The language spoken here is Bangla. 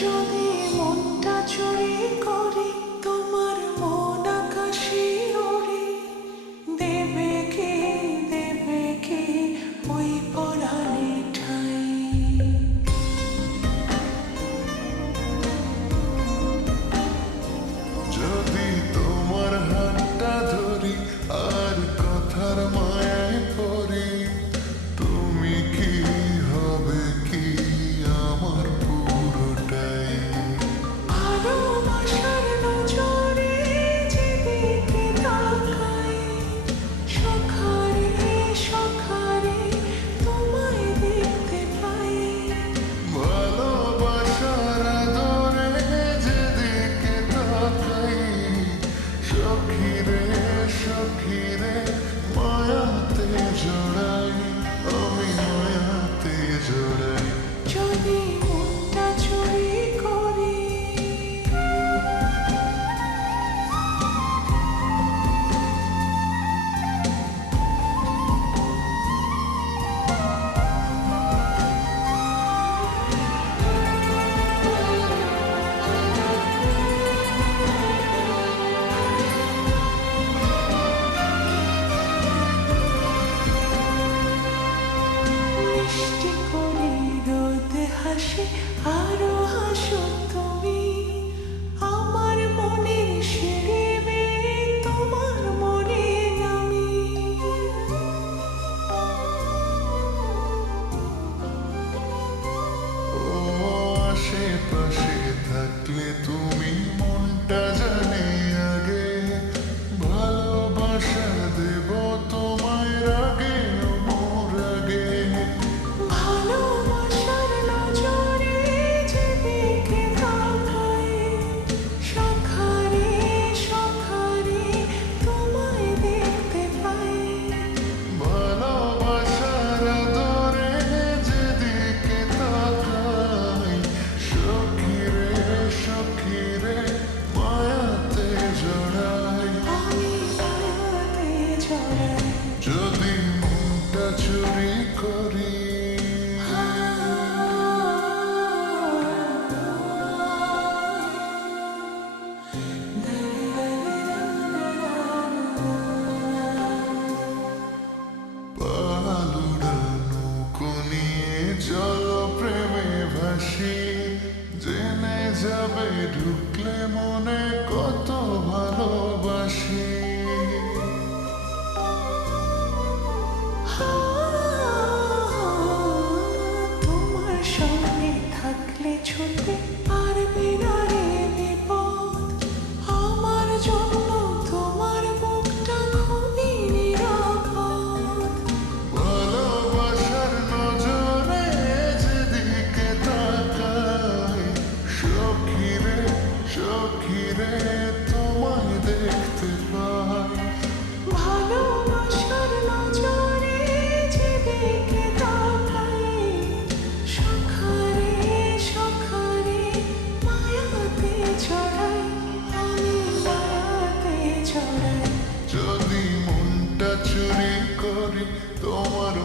যদি মনটা চুরি করি তোমার মন আকাশে ওড়ে, দেবে কি ওই পরাণে ঠাই? যদি তোমার হাতটা ধরি আর কথার মায়ায় পড়ি, তুমি কি হবে কি আমার পুরোটাই? ভালোবাসার নজরে যেদিকে তাকাই, সখারে তোমায় দেখতে পাই। ভালোবাসার আদরে যেদিকে তাকাই, সখী রে মায়াতে জড়াই, আমি মায়াতে জড়াই। যদি মনটা চুরি করি মিষ্টি করে রোদ হাসি, আরো হাসো তুমি। আমার মনের সিঁড়ি বেয়ে তোমার মনে নামি। ও আশেপাশে থাকলে তুমি মনটা জানে আগে, ভালোবাসা দেব তোমায় রাগে মোর আগে। ভালোবাসার নজরে যেদিকে তাকাই, সখারে তোমায় দেখতে পাই। ভালোবাসার আদরে যেদিকে তাকাই, সখী রে মায়াতে জড়াই, আমি মায়াতে জড়াই। যদি মনটা চুরি করি। পালুড়ানো কোনিয়ে জল প্রেমে ভাসি, জেনে যাবে ঢুকলে মনে কত ভালোবাসি। তোমার সঙ্গে থাকলে ছুটে পারবে না রে বিপদ। আমার জন্য তোমার বুকটা খুবই নিরাপদ। ভালোবাসার নজরে যেদিকে তাকাই, সখী রে তোমায় দেখতে পাই। ভালোবাসার নজরে যেদিকে তাকাই, সখারে মায়াতে জড়াই, আমি মায়াতে জড়াই। যদি মনটা চুরি করি তোমার